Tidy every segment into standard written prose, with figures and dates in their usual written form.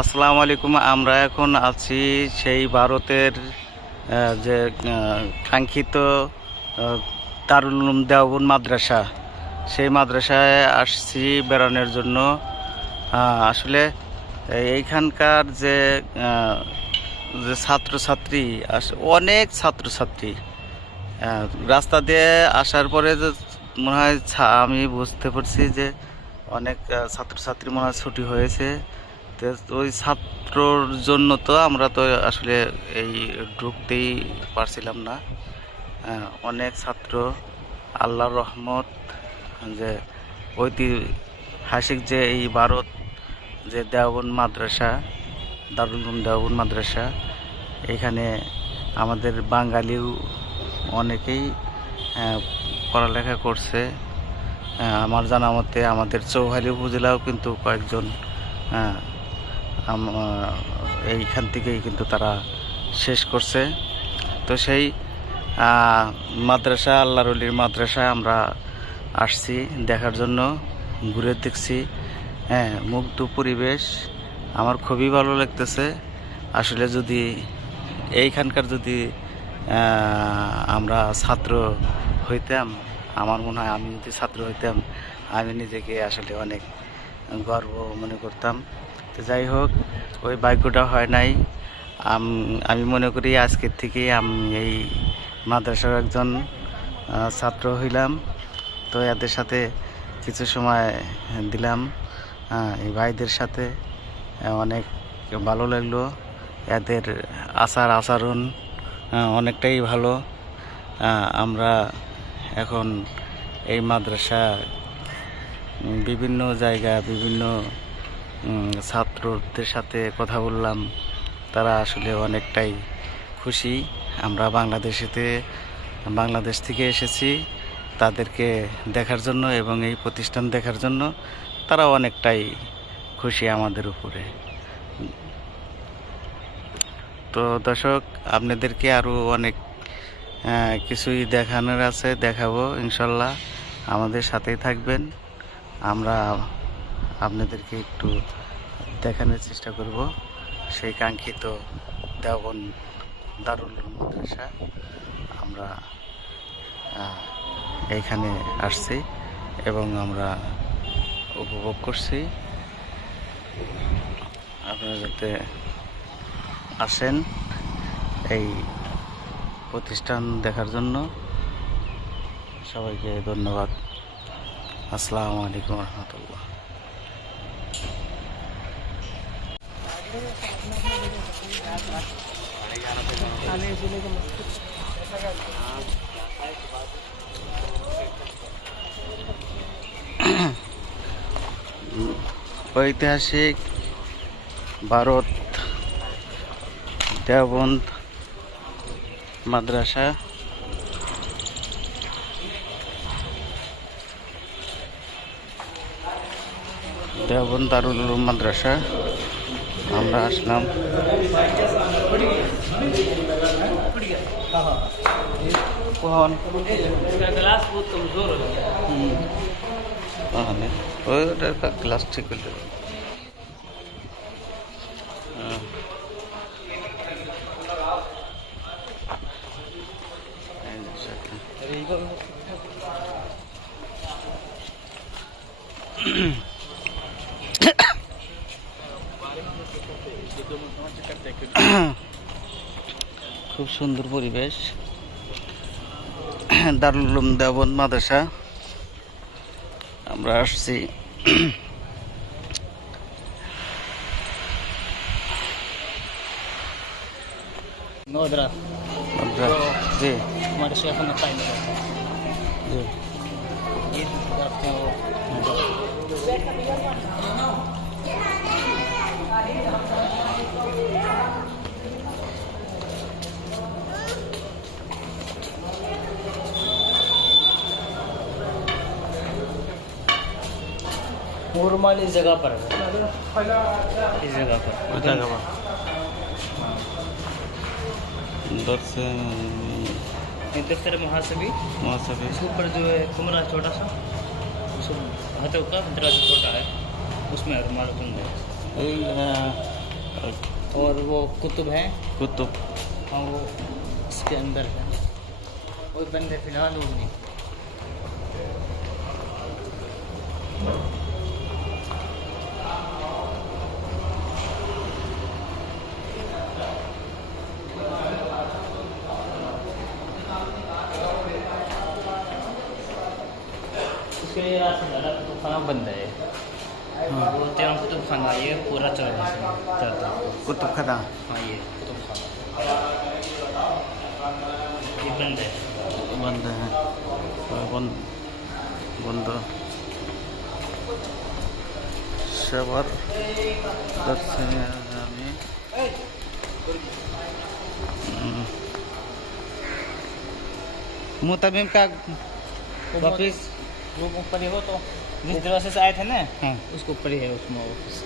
আসসালামু আলাইকুম। আমরা এখন আছি সেই ভারতের যে কাঙ্ক্ষিত দারুল উলুম দেওবন্দ মাদ্রাসা, সেই মাদ্রাসায় আসছি বেড়ানোর জন্য। আসলে এইখানকার যে যে ছাত্রছাত্রী অনেক ছাত্রছাত্রী রাস্তা দিয়ে আসার পরে যে মনে হয় আমি বুঝতে পারছি যে অনেক ছাত্রছাত্রী মনে হয় ছুটি হয়েছে। তো ওই ছাত্রর জন্য তো আমরা তো আসলে এই ঢুকতেই পারছিলাম না। অনেক ছাত্র, আল্লাহর রহমত যে ঐতিহাসিক যে এই ভারত যে দেওবন্দ মাদ্রাসা, দারুল উলুম দেওবন্দ মাদ্রাসা, এখানে আমাদের বাঙালিও অনেকেই পড়ালেখা করছে। আমার জানা মতে আমাদের চৌহালি উপজেলাও কিন্তু কয়েকজন এইখান থেকেই কিন্তু তারা শেষ করছে। তো সেই মাদ্রাসা, আল্লাহর ওলির মাদ্রাসায় আমরা আসছি দেখার জন্য, ঘুরে দেখছি। মুগ্ধ পরিবেশ, আমার খুবই ভালো লাগতেছে। আসলে যদি এইখানকার যদি আমরা ছাত্র হইতাম, আমার মনে হয় আমি যদি ছাত্র হইতাম, আমি নিজেকে আসলে অনেক গর্ব মনে করতাম। তো যাই হোক, ওই ভাগ্যটা হয় নাই। আমি মনে করি আজকের থেকেই আমি এই মাদ্রাসার একজন ছাত্র হইলাম। তো এদের সাথে কিছু সময় দিলাম, এই ভাইদের সাথে অনেক ভালো লাগলো। এদের আচরণ অনেকটাই ভালো। আমরা এখন এই মাদ্রাসা বিভিন্ন জায়গা, বিভিন্ন ছাত্রদের সাথে কথা বললাম, তারা আসলে অনেকটাই খুশি। আমরা বাংলাদেশ থেকে এসেছি তাদেরকে দেখার জন্য এবং এই প্রতিষ্ঠান দেখার জন্য। তারা অনেকটাই খুশি আমাদের উপরে। তো দর্শক, আপনাদেরকে আরও অনেক কিছুই দেখানোর আছে, দেখাবো ইনশাল্লাহ। আমাদের সাথেই থাকবেন। আমরা আপনাদেরকে একটু দেখানোর চেষ্টা করব সেই কাঙ্ক্ষিত দেওবন্দ দারুল উলুম মাদ্রাসা। আমরা এইখানে আসছি এবং আমরা উপভোগ করছি। আপনারা যাতে আসেন এই প্রতিষ্ঠান দেখার জন্য। সবাইকে ধন্যবাদ। আসসালামু আলাইকুম রহমতুল্লাহ। ঐতিহাসিক ভারত দেওবন্দ মাদ্রাসা, দেওবন্দ দারুল উলুম মাদ্রাসা আমরা আসলাম। ক্লাস ঠিক করতে খুব সুন্দর পরিবেশ। দারুল উলুম দেওবন্দ মাদ্রাসা আমরা আসছি। জি हमारे शेख टाइम জি मुरमाल इस जगह पर है, इस जगह पर इधर से इधर से महासबी इसके ऊपर जो है कमरा छोटा सा, उसको हाथों का दरवाजा छोटा है, उसमें रुमाल बंद है। और वो कुतुब है, कुतुब हाँ वो इसके अंदर है, वो बंद है फिलहाल वो नहीं। उसके लिए रास्ता ज़्यादा कुतुब खाना बंद है। हाँ। बोलते हैं कुतुब खाना, ये पूरा चलता है। कुतुब खाना हाँ ये कुतुब खाना ये बंद है। बंद है, বন্ধ বন্ধ সবার দর্শনে আমি मुताबिम का ऑफिस रूम ऊपर ही हो तो जिस दरवाजे से आए थे ना, हाँ उसके ऊपर ही है उसमें ऑफिस।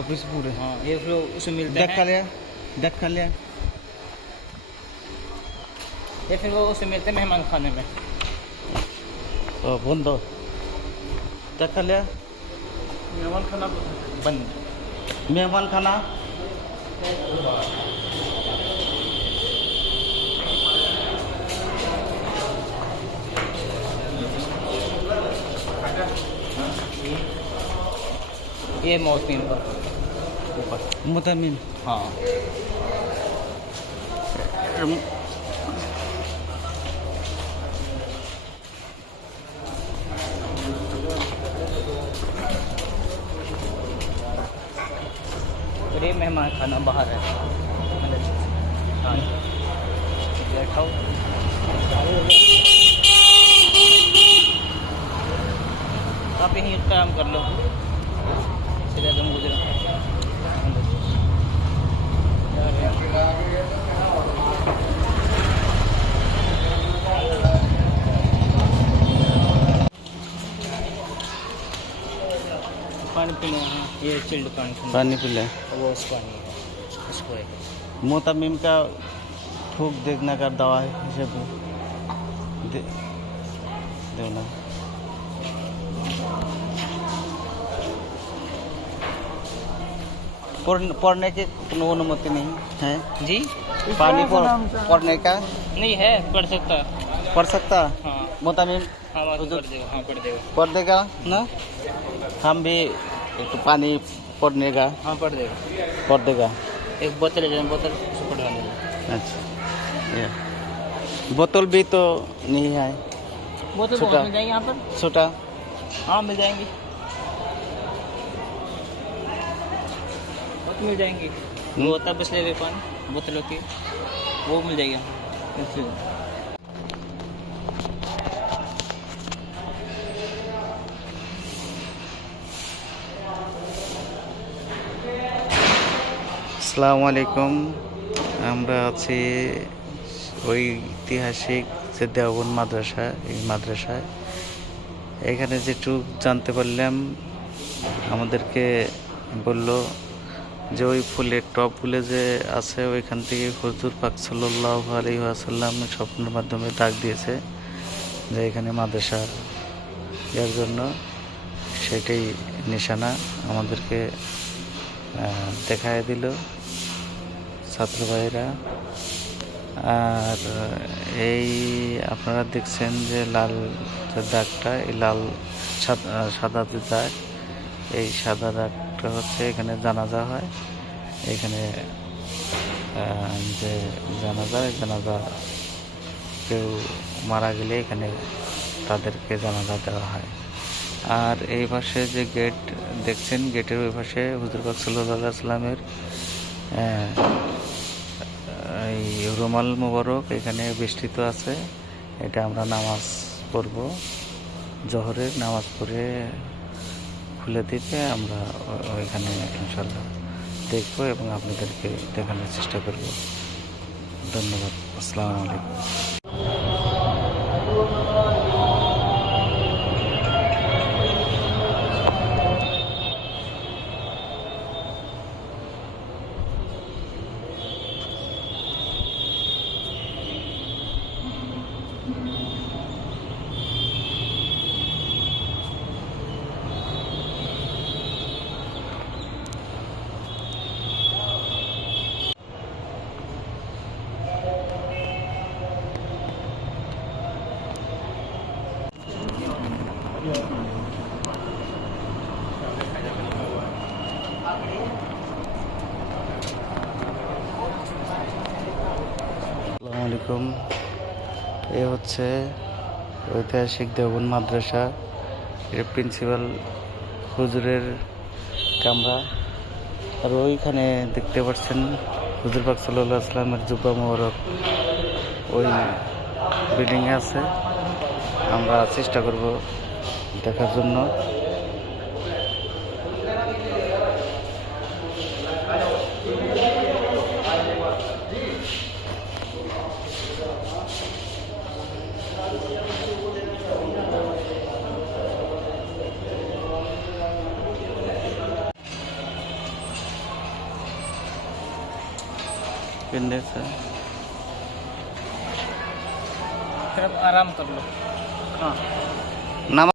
ऑफिस पूरे हाँ ये फिर उसमें मिलते देख हैं, लिया ये फिर वो उसमें मिलते हैं मेहमान खाने में। বন্ধ দেখা लिया मेहमान खाना बंद। मेहमान खाना ये मौसमी पर ऊपर। मुतामिम हाँ और ये मेहमान खाना बाहर है। हाँ बैठाओ, आप यहीं काम कर लो, सीधा तुम गुजरो। पानी पीना है, ये चिल्ड पानी पीना पानी पिले वो उस पानी है, उसको है। मुतामिम का थूक देखने का दवा है हिसाब देना पढ़ने की কোনো अनुमति नहीं है जी पानी पढ़ने का नहीं है, पढ़ सकता। पढ़ सकता हाँ मुतामिम हाँ पढ़ देगा, हाँ पढ़ देगा, पढ़ देगा ना हम भी एक पानी पढ़ने का हाँ पढ़ देगा। पढ़ देगा एक बोतल है, बोतल उसको पढ़वाने देगा। अच्छा ये बोतल भी तो नहीं है बोतल छोटा। बहुत मिल जाएगी यहाँ पर, छोटा हाँ मिल जाएंगी, बहुत मिल जाएंगी। वो होता है बिस्लेरी हुए पानी बोतलों की, वो मिल जाएगी यहाँ पर। আসসালামু আলাইকুম আমরা আছি ঐতিহাসিক যে দেওবন্দ মাদ্রাসা, এই মাদ্রাসায় এখানে যেটুক জানতে পারলাম আমাদেরকে বলল যে ওই ফুলের টবগুলো যে আছে ওইখান থেকে হুজুর পাক সাল্লাল্লাহু আলাইহি ওয়াসাল্লাম স্বপ্নের মাধ্যমে ডাক দিয়েছে যে এখানে মাদ্রাসা এর জন্য, সেটাই নিশানা আমাদেরকে দেখায় দিল ছাত্র ভাইরা। আর এই আপনারা দেখছেন যে লাল যে দাগটা, এই লাল সাদা যে দাগ, এই সাদা দাগটা হচ্ছে এখানে জানাজা হয়। এখানে যে জানাজা কেউ মারা গেলে এখানে তাদেরকে জানাজা দেওয়া হয়। আর এই পাশে যে গেট দেখছেন, গেটের ওই পাশে হুজুর পাক সাল্লাল্লাহু আলাইহি ওয়াসাল্লামের এই রুমাল মুবারক এখানে বেষ্টিত আছে। এটা আমরা নামাজ পড়ব, জোহরের নামাজ পড়ে খুলে দিতে আমরা ওইখানে ইনশাল্লাহ দেখব এবং আপনাদেরকে দেখানোর চেষ্টা করব। ধন্যবাদ। আসসালামু আলাইকুম। আলাইকুম। এ হচ্ছে ঐতিহাসিক দেওবন্দ মাদ্রাসা, এর প্রিন্সিপাল হুজুরের কামরা। আর ওইখানে দেখতে পাচ্ছেন হুজুর পাক সাল্লাল্লাহু আলাইহি ওয়াসাল্লামের জুব্বা মোবারক ওই বিল্ডিংয়ে আছে। আমরা চেষ্টা করব দেখার জন্য। फिर अब आराम कर लो। নাম